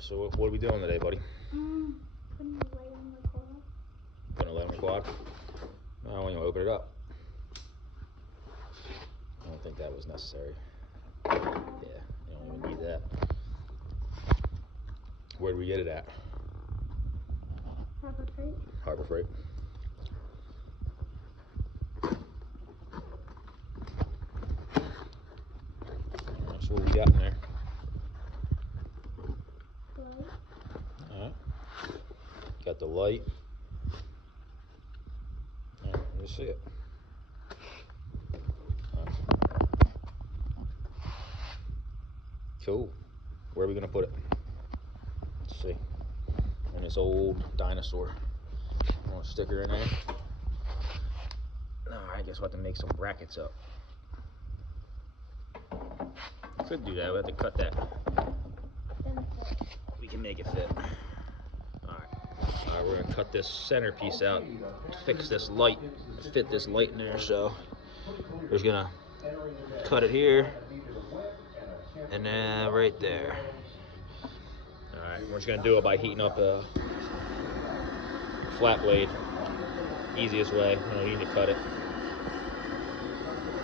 Alright, so what are we doing today, buddy? Putting the light on the quad. Putting a light on the quad? No, when you open it up. I don't think that was necessary. Yeah, you don't even need that. Where did we get it at? Harbor Freight. Harbor Freight. Alright, so what we got in there? Light. Alright. Got the light. Alright, let me see it. Alright. Cool. Where are we gonna put it? Let's see. In this old dinosaur. Want a sticker in there? No, I guess we'll have to make some brackets up. Could do that, we have to cut that. We can make it fit. Alright, we're gonna cut this center piece out, fix this light, fit this light in there, so we're just gonna cut it here, and then right there. Alright, we're just gonna do it by heating up a flat blade. Easiest way, we don't need to cut it.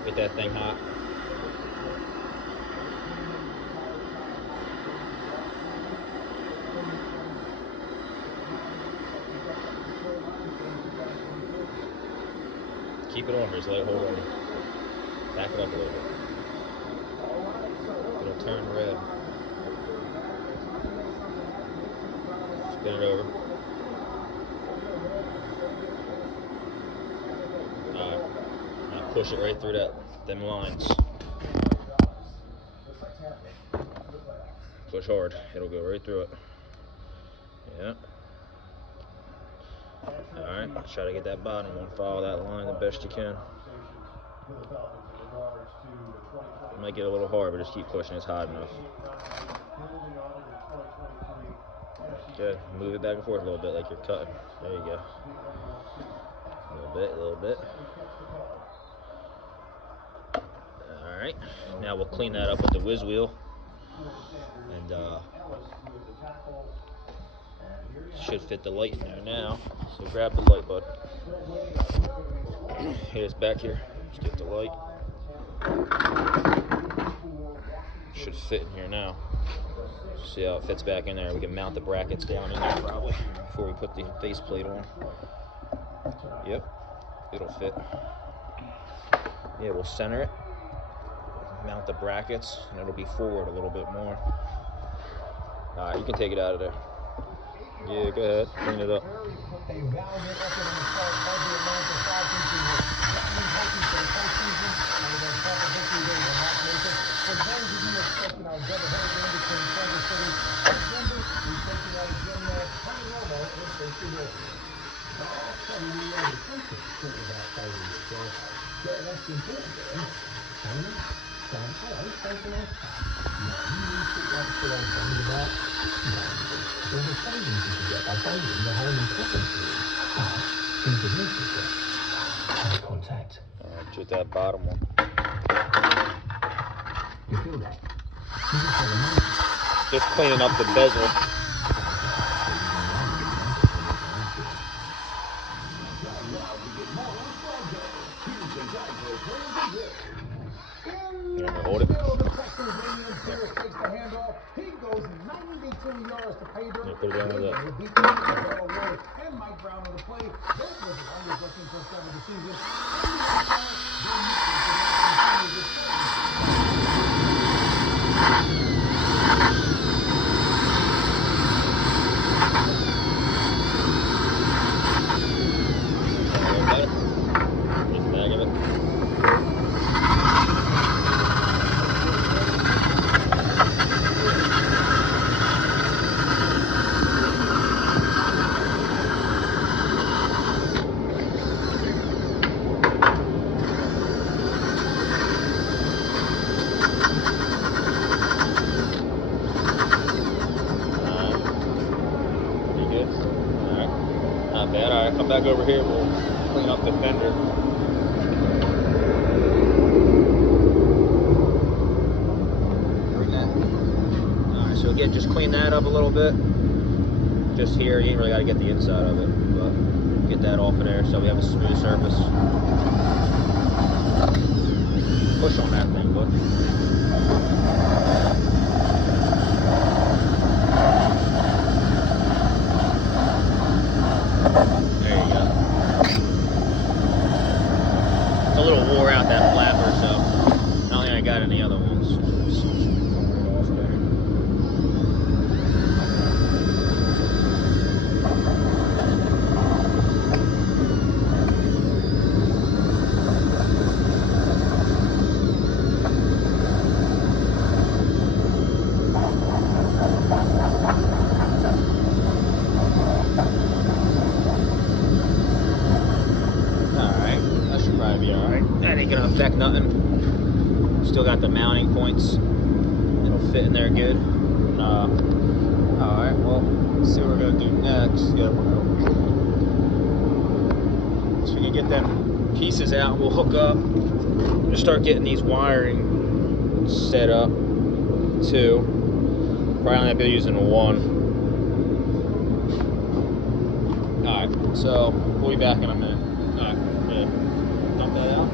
Get that thing hot. Keep it on, just let it hold on. Back it up a little bit. It'll turn red. Spin it over. Now push it right through them lines. Push hard, it'll go right through it. Yeah. Alright, try to get that bottom one. Follow that line the best you can. It might get a little hard, but just keep pushing. It's hot enough. Good. Move it back and forth a little bit like you're cutting. There you go. A little bit. Alright, now we'll clean that up with the whiz wheel. And should fit the light in there now. So grab the light, bud. Hit us back here. Just get the light. Should fit in here now. See how it fits back in there. We can mount the brackets down in there probably before we put the faceplate on. Yep, it'll fit. Yeah, we'll center it. Mount the brackets, and it'll be forward a little bit more. Alright, you can take it out of there. Yeah, go ahead, clean it up. Contact. Just that bottom one. You feel that? Just cleaning up the bezel. You want me to hold it? Yeah, put it down with that. Not bad. Alright, come back over here. We'll clean up the fender. Alright, so again, Yeah, just clean that up a little bit. Just here, you ain't really got to get the inside of it, but get that off of there so we have a smooth surface. Push on that thing, bud. There you go. It's a little wore out, that flapper, so I don't think I got any other ones. That ain't gonna affect nothing. Still got the mounting points. It'll fit in there good. Alright, well, let's see what we're gonna do next. Yeah, so we can get them pieces out, we'll hook up. We'll start getting these wiring set up too. Probably only be using one. Alright, so we'll be back in a minute. Alright, yeah. Dump that out.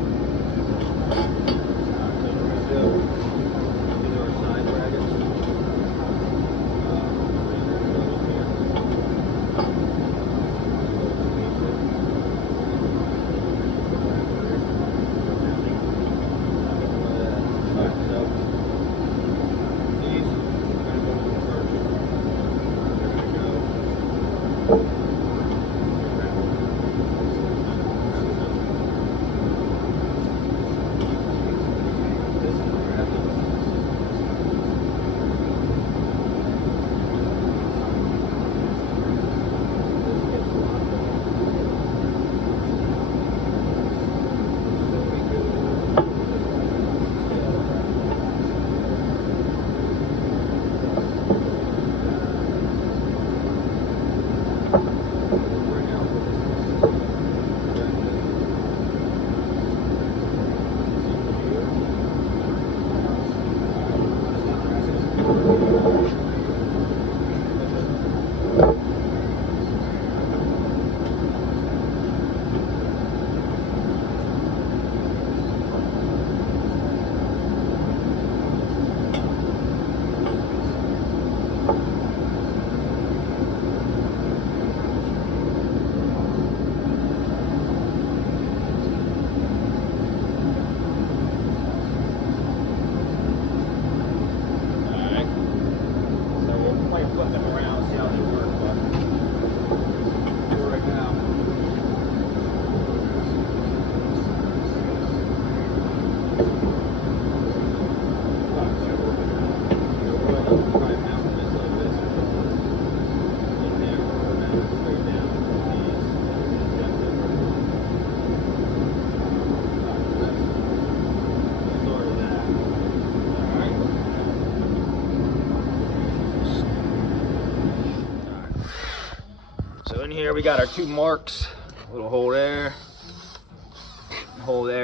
So in here we got our two marks, a little hole there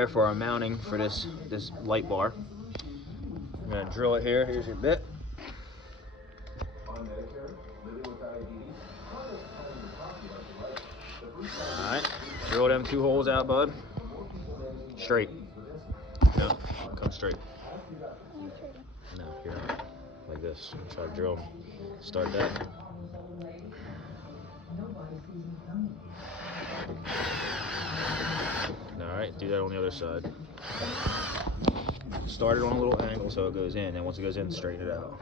for our mounting for this light bar. I'm gonna drill it here. Here's your bit. Alright, drill them two holes out, bud. Straight. No, come straight. No, here, like this. Try to drill them. Start that. Alright, do that on the other side. Start it on a little angle so it goes in, and once it goes in, straighten it out.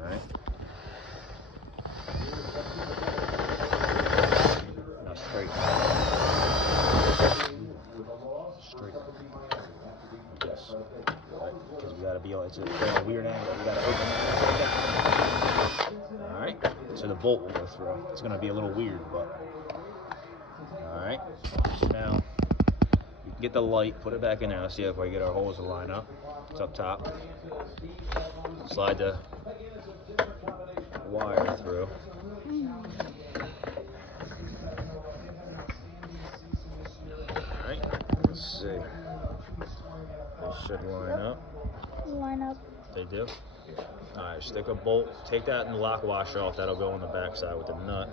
Alright. Now straight. Straight. Yes. Because we gotta be able, it's a weird angle. We gotta open it. Alright. So the bolt will go through. It's gonna be a little weird, but. Alright. So now you can get the light, put it back in there. Let's see if we get our holes to line up. It's up top. Slide the wire through. Alright, let's see. They should line up. Line up. They do. Alright, stick a bolt, take that and the lock washer off, that'll go on the back side with the nut.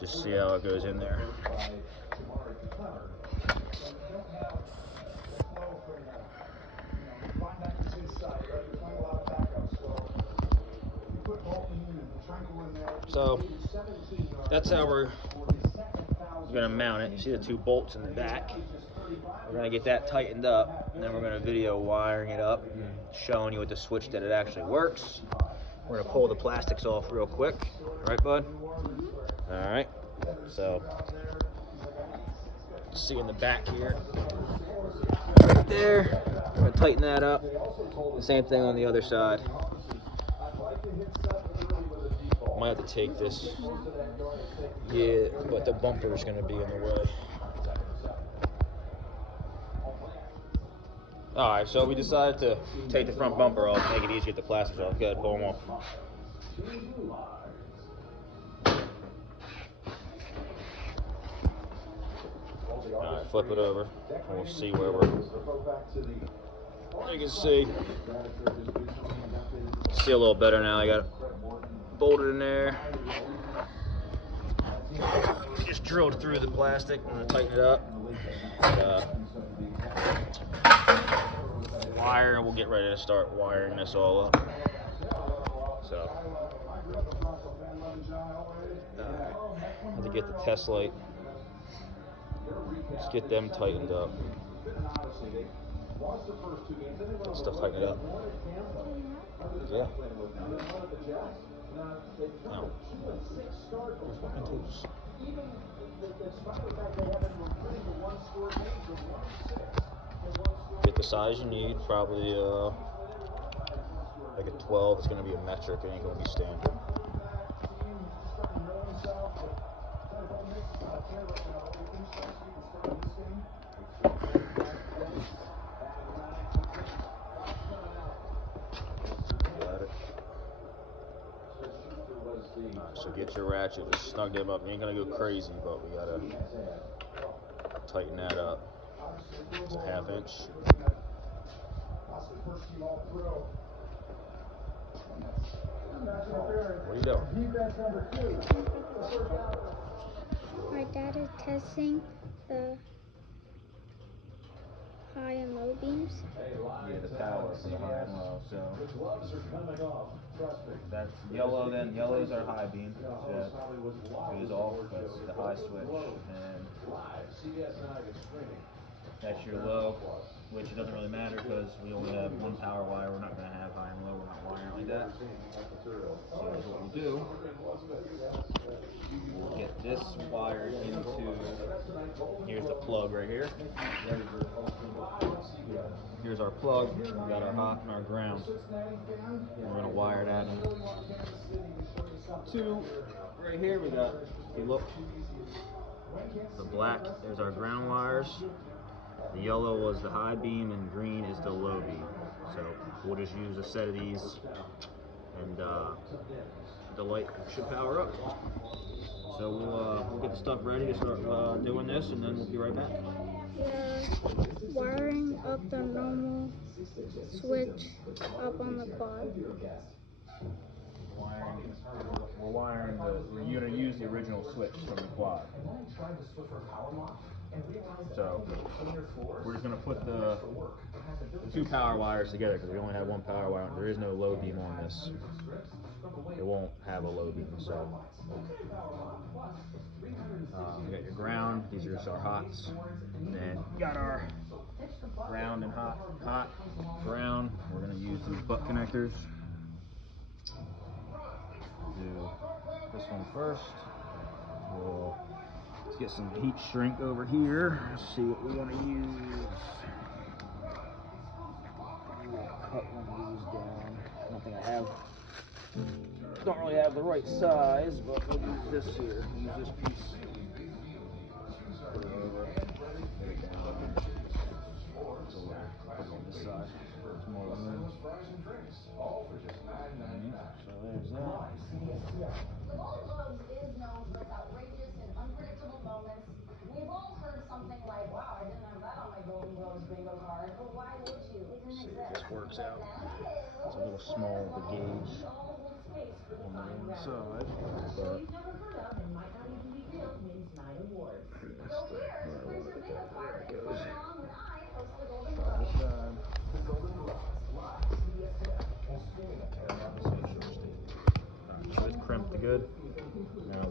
Just see how it goes in there. So that's how we're gonna mount it. You see the two bolts in the back. We're gonna get that tightened up, and then we're gonna video wiring it up and showing you with the switch that it actually works. We're gonna pull the plastics off real quick, right, bud? All right. So see in the back here, right there. We're gonna tighten that up. The same thing on the other side. Might have to take this. Yeah, but the bumper is gonna be in the way. Alright, so we decided to take the front bumper off, make it easy to get the plastics off. Go ahead, pull them off. Alright, flip it over, and we'll see where we're... You can see a little better now. I got it bolted in there. Just drilled through the plastic and tighten it up. Wire, and we'll get ready to start wiring this all up. So, I have to get the test light. Let's get them tightened up. Get stuff tightened up. Yeah. No. Fucking tools. Get the size you need, probably like a 12. It's going to be a metric, it ain't going to be standard. Got it. Alright, so get your ratchet, just snug them up. You ain't going to go crazy, but we got to tighten that up. It's a 1/2 inch. What are you doing? My dad is testing the high and low beams. Yeah, the power for the high and low. So that's yellow. Then yellow's our high beam. So that goes off. That's the high switch, and that's your low, which it doesn't really matter because we only have one power wire. We're not going to have high and low. We're not wiring like that. So what we'll do, we'll get this wired into, here's the plug right here. Here's our plug. We got our hot and our ground. And we're going to wire that in. Two right here. We got, if you look, the black, there's our ground wires. The yellow was the high beam and green is the low beam. So we'll just use a set of these and the light should power up. So we'll get the stuff ready to start doing this, and then we'll be right back. We're wiring up the normal switch up on the quad. We're going to use the original switch from the quad. So we're just going to put the two power wires together because we only have one power wire. There is no low beam on this. It won't have a low beam. So we got your ground. These are just our hots. And then we got our ground and hot, ground. We're going to use these butt connectors. Do this one first. Let's get some heat shrink over here. Let's see what we want to use. Cut one of these down. I don't think I have. Don't really have the right size, but we'll use this here. Use this piece. Put it over. Put it down. Put it on this side. It's more room. So there's that. The Ball Globes is known for its outrageous and unpredictable moments. We've all heard something like, wow, I didn't have that on my Golden Globes bingo card. But why would you? It didn't exist. This works out. But now it is. It's a little small of a gauge on the one side, but that's the where I wanted to go. There it goes. Other side. So it's crimped good. Now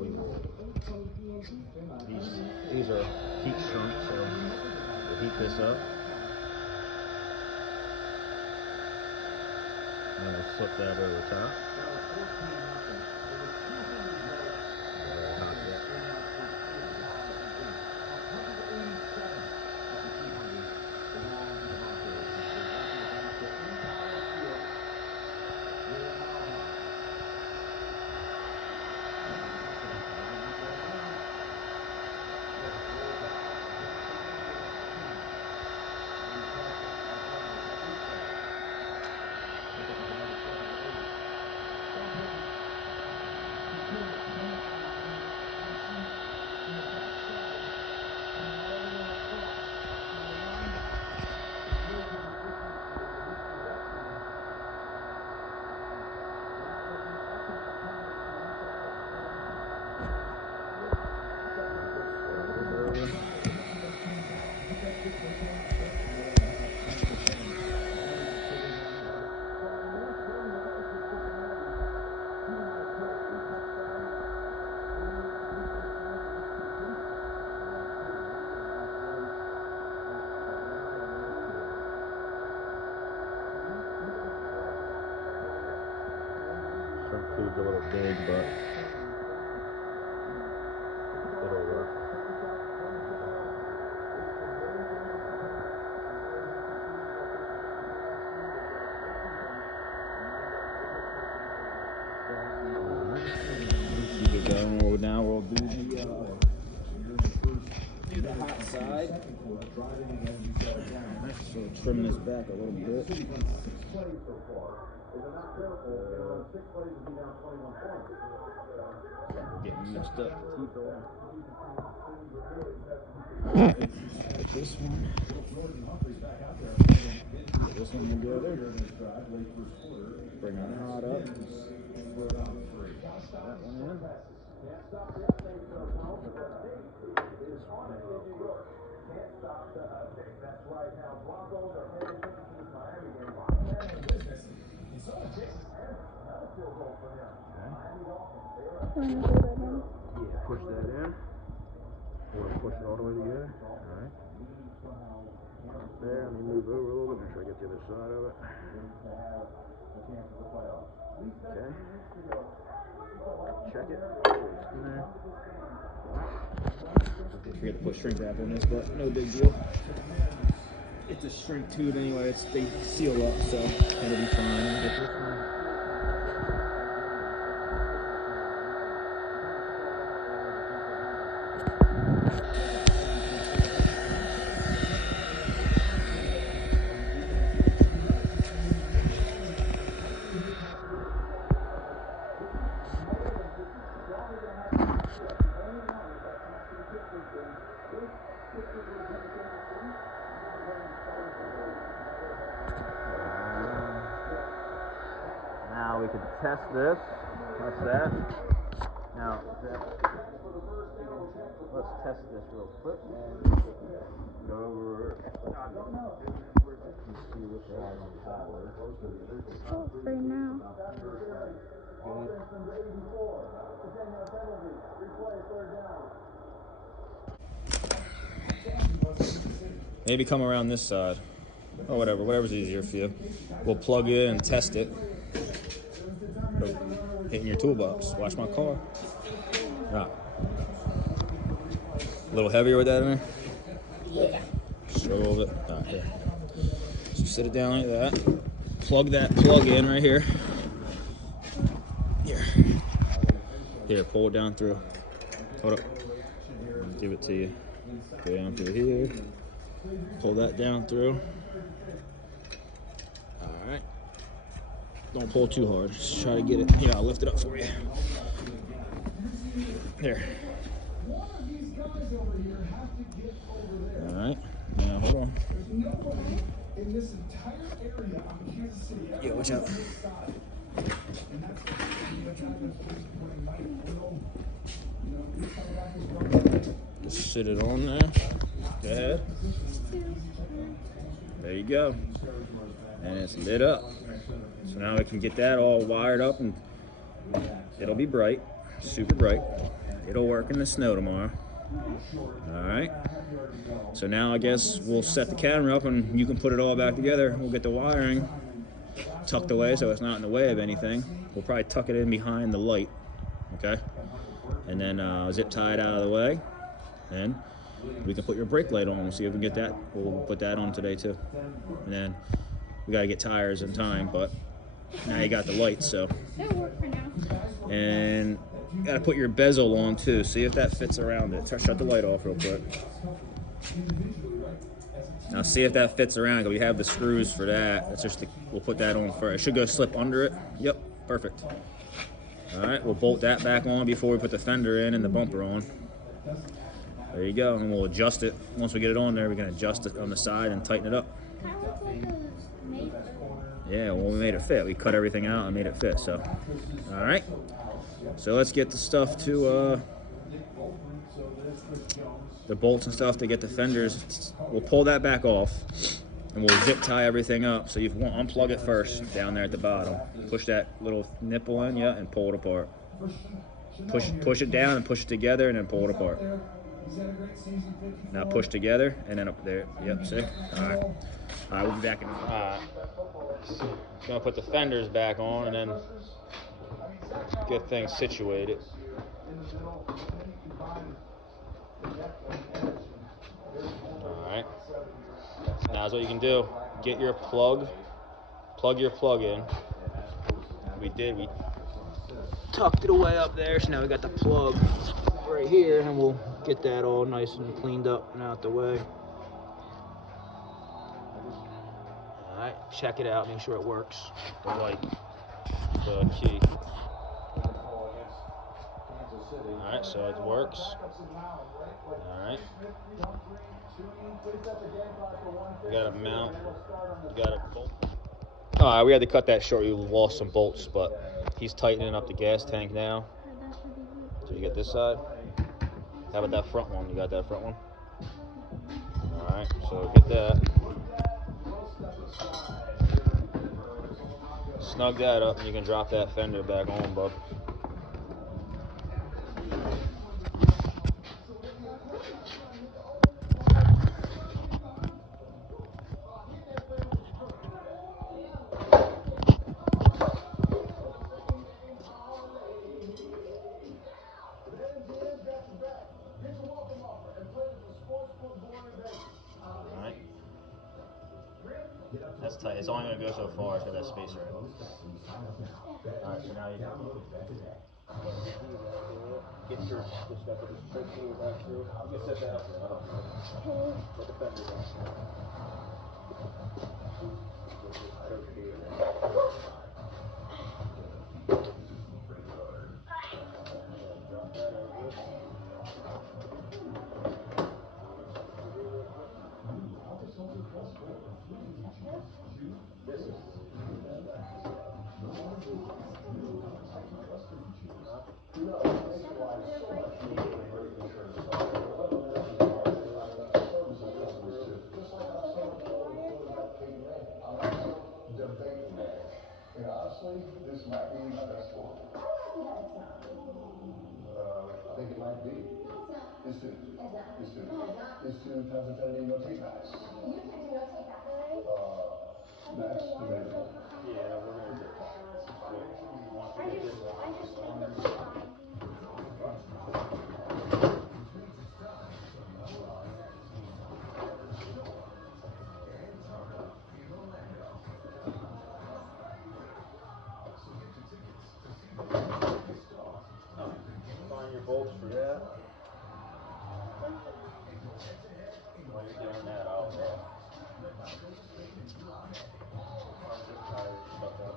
these are heat shrunk, so we'll heat this up. And then we'll flip that over top. Not yet. Front tube's a little big, but it'll work. Keep it going. Now we'll do the hot side. So trim this back a little bit. Getting mixed up. Put this one. Put this one together. Bring it hot up. That one in. Yeah, push that in. Or push it all the way together. Alright. There, let me move over a little bit, make sure I get the other side of it. Okay. Check it. In there. Forget to put shrink wrap on this, but no big deal. It's a shrink tube anyway, they seal up, so it'll be fine. Get this one. Now we can test this. What's that? Now, let's test this real quick. Go over. Let's see which side is hotter. Oh, for now. Maybe come around this side. Or whatever's easier for you. We'll plug it in and test it. Hitting your toolbox. Watch my car. Right. A little heavier with that in there? Yeah. Just roll it. Alright, here. So sit it down like that. Plug that plug in right here. Here. Here, pull it down through. Hold up. Give it to you. Go down through here. Pull that down through. Alright. Don't pull too hard. Just try to get it. Yeah, I'll lift it up for you. There. Alright. Now hold on. Yeah, watch out. Just sit it on there. Go ahead. There you go. And it's lit up. So now we can get that all wired up and it'll be bright, super bright. It'll work in the snow tomorrow. All right. So now I guess we'll set the camera up and you can put it all back together. We'll get the wiring tucked away so it's not in the way of anything. We'll probably tuck it in behind the light, okay? And then zip tie it out of the way. And we can put your brake light on and see if we can get that. We'll put that on today too. And then we got to get tires in time, but now you got the lights, so. It'll work for now. And you got to put your bezel on too. See if that fits around it. Shut the light off real quick. Now see if that fits around, because we have the screws for that. That's just we'll put that on first. It should go slip under it. Yep, perfect. All right, we'll bolt that back on before we put the fender in and the bumper on. There you go, and we'll adjust it. Once we get it on there, we can adjust it on the side and tighten it up. Kind of looks like a maple. Yeah, well, we made it fit. We cut everything out and made it fit, so. All right, so let's get the stuff to, the bolts and stuff to get the fenders. We'll pull that back off and we'll zip tie everything up. So you want to unplug it first down there at the bottom. Push that little nipple in, yeah, and pull it apart. Push it down and push it together and then pull it apart. Now push together and then up there. Yep, see? All right. All right, we'll be back in a minute. All right. Gonna put the fenders back on and then get things situated. Alright. Now is what you can do. Get your plug your plug in. We tucked it away up there, so now we got the plug right here, and we'll get that all nice and cleaned up and out the way. Alright, check it out, make sure it works. The light, the key. Alright, so it works. Alright. We got a mount. We got a bolt. Alright, we had to cut that short. We lost some bolts, but he's tightening up the gas tank now. So you get this side. How about that front one? You got that front one? Alright, so get that. Snug that up and you can drop that fender back on, bub. Alright. That's tight. It's only going to go so far. It's got that spacer in it. Alright, so now you get your stuff with the brake fluid back through. You can set that up. Put the fenders on. This might be my best one. I think it might be. It's two. It's two. It's 2017 no take backs. You can't do no take backs. That's available. Yeah, we're going to do it. Find your bolts for that. While you're doing that, I'll just tie stuff up.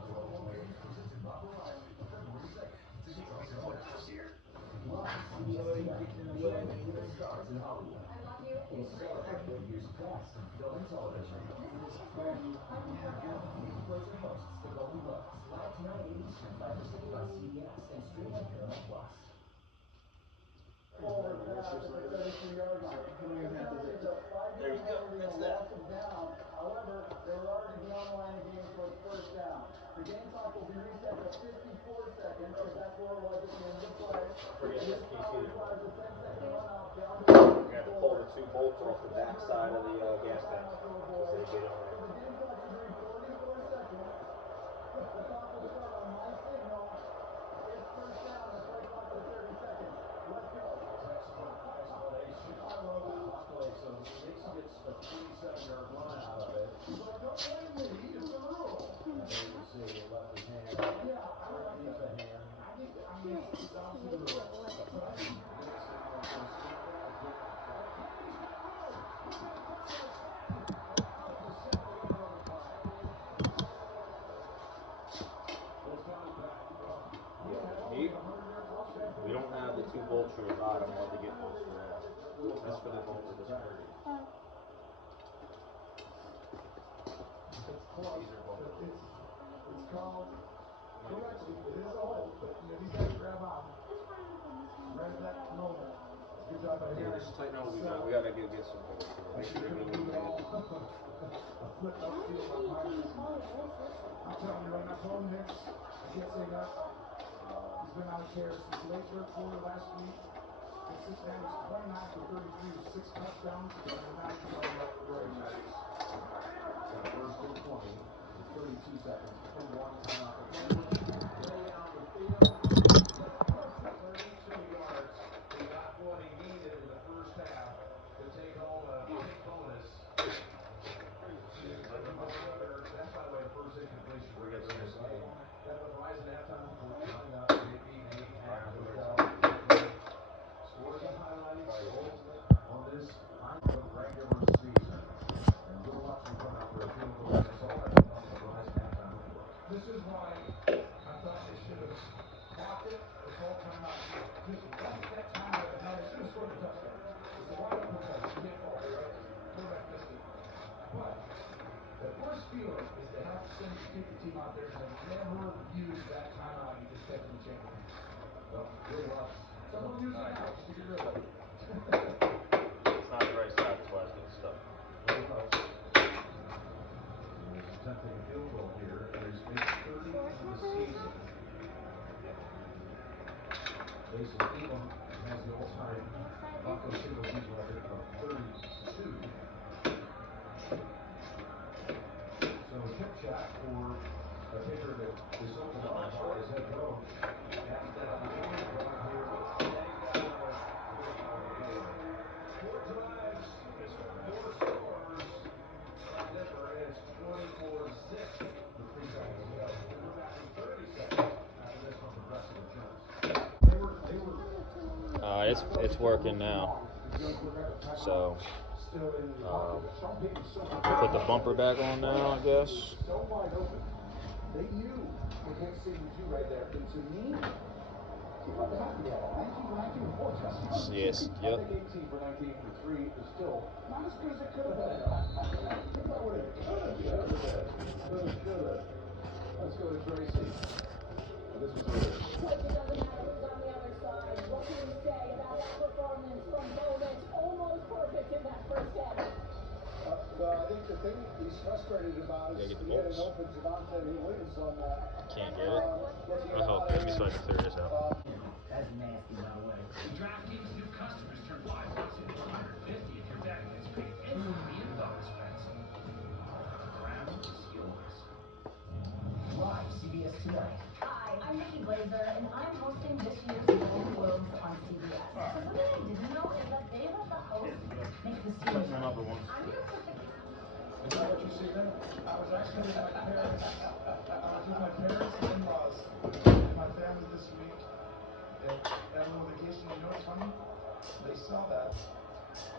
hosts the Golden Globes. Live tonight, 8 Eastern, 5 Pacific on CBS, and stream on Paramount Plus. Forward pass at the 33-yard line. There you go. That's that. However, they were already beyond the line of game for a first down. The game clock will be reset to 54 seconds because that's where it was at the end of the play. This foul requires a 10-second run out. You have to pull the 2 bolts off the back side of the gas tank because they get it So the game clock should read 44 seconds. The clock will start on my signal. It's first down. The play clock is 30 seconds. Let's go. Chicago Apocalypse. So Mason gets a 27-yard run out of it. But don't blame me. It's the rule. There you see it left his hand. Yeah, I like the hand. I mean, it's obviously the rule. But I think Mason is going to see that again. He's got room. He's got a touchdown snap. Out to center right on the flag. It's coming back. We don't have the 2 bolts for the bottom. We'll have to get those for that. That's for the bolts of this part. It's close. It's called correctly. It is a hold, but you got to grab on. Right at that moment. Good job by Yeah, Harry. just tighten up. We gotta get some bolts for it. I should have moved it all. A flip up field on my I'm telling you right now, Colton Hicks, I can't say enough. He's been out of care since late third quarter last week. And since then, he's 29 for 33 with 6 touchdowns and 9 yards. First and 20 with 32 seconds. And 1 timeout. Way down the field. 32 yards. He got what he needed in the first half to take home a big bonus. That's, by the way, the first incompletion for this game. Got the Verizon halftime report coming up. JP, Nate, at the hotel. Scores and highlights on this final regular season. And good luck to come out for a field goal. That's all I can on the Verizon halftime report. This is why I thought they should have clocked it. This whole timeout. Just bust that timeout. And now they should have scored a touchdown. It's a wide open play. You can't call it, right? Quarterback missed it. But the worst feeling is to have to send take the team out there and never use that timeout you just kept in the championship. Well, good luck. Someone use it now. Just to get rid of it. It's not the right side. That's why it's getting stuck. He's attempting a field goal here. He's made 30 for the season. Jason Elam has the all-time Broncos single season record of 32. So a tip shot for a kicker that is open up by his head coach. And the opportunity to go out here. And he's got another big on the board. 4 drives, 4 scores. From Denver, and it's 24-6 with 3 seconds to go. And we're back in 30 seconds after this from Progressive Insurance. It's working now. So put the bumper back on now, I guess. So wide open. They knew what Penn State would do right there. And to me, keep up the hockey ball. 19 for 19 with 4 touchdowns. Yes, yep. I think 18 for 19 with 3 is still not as good as it could have been. Think about what it could have been. Could have. Let's go to Tracy. This was earlier. Like it doesn't matter who's on the other side. What can we say about that performance from Bonus? Almost perfect in that first half. I think the thing he's frustrated about is he had an open Javonte Williams on that. Can't get it. I'll help you. Let me see if I can figure this out. That's nasty, by the way. DraftKings new customers turn $5 into $150 if your bet gets paid instantly in bonus bets. The crown is yours. Live CBS Tonight. Hi, I'm Nikki Glazer, and I'm hosting this year's Golden Globes on CBS. So something I didn't know is that they let the host make decisions. Tighten them up at once. I'm gonna put the Is that what you see there? I was actually with my parents. I was with my parents and in-laws and my family this week. And on vacation, you know what's funny? They saw that.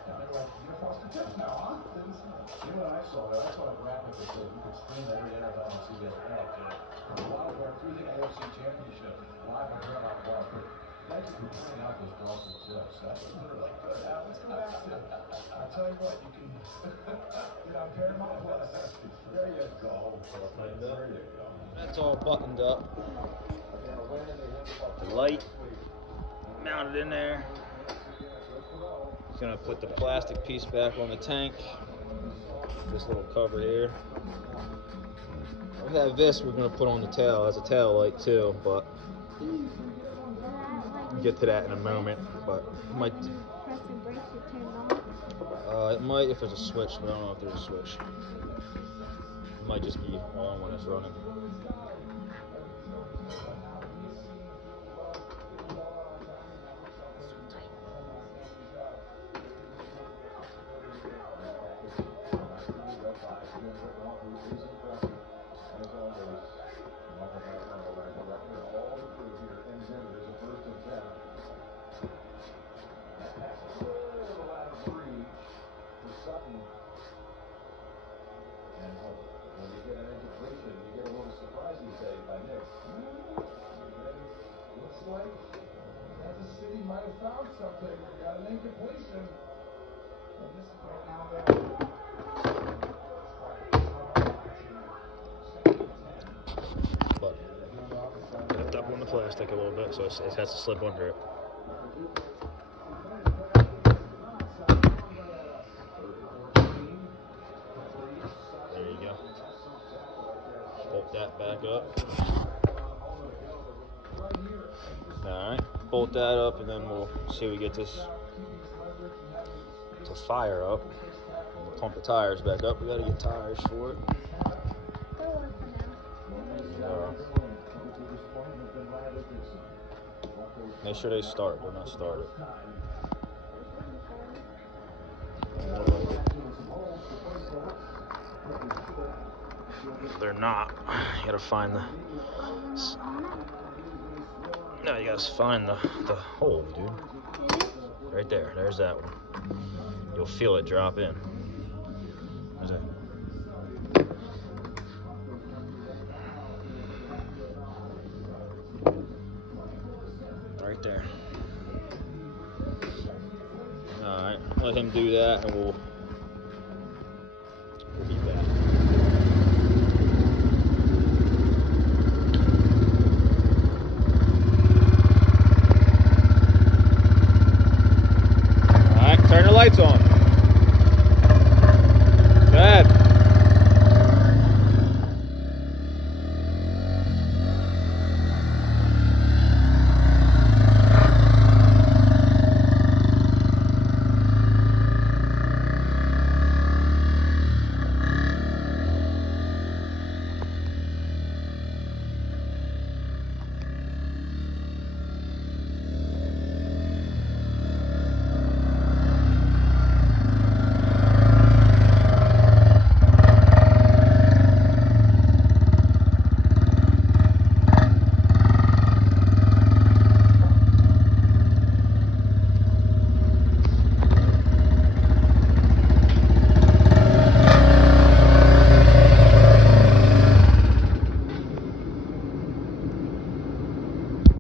And they're like, you're Foster Tips now, huh? Didn't see that. You know what I saw? I saw a graphic that said you could stream every NFL on CBS All. Wild Card through the AFC Championship live on Paramount Plus. Thank you for pointing out those Boston Tips. Let's go back to, I'll tell you what, you can get on Paramount Plus. There you go. There you go. That's all buttoned up. The light mounted in there. Just gonna put the plastic piece back on the tank. This little cover here. We have this we're gonna put on the tail as a tail light too, but we'll get to that in a moment. But it might, When you press the brakes, it turns on. it might if there's a switch, but I don't know if there's a switch. It might just be on when it's running. Kansas City might have found something. We got an incompletion. And this is right now But lift up on the plastic a little bit so it has to slip under it. There you go. Bolt that back up. Alright, bolt that up and then we'll see if we get this to fire up. And we'll pump the tires back up. We gotta get tires for it. Make sure they start. They're not started. If they're not, you gotta find the. No, you gotta find the hole, dude. Right there. There's that one. You'll feel it drop in. There's that. Right there. Alright, let him do that and we'll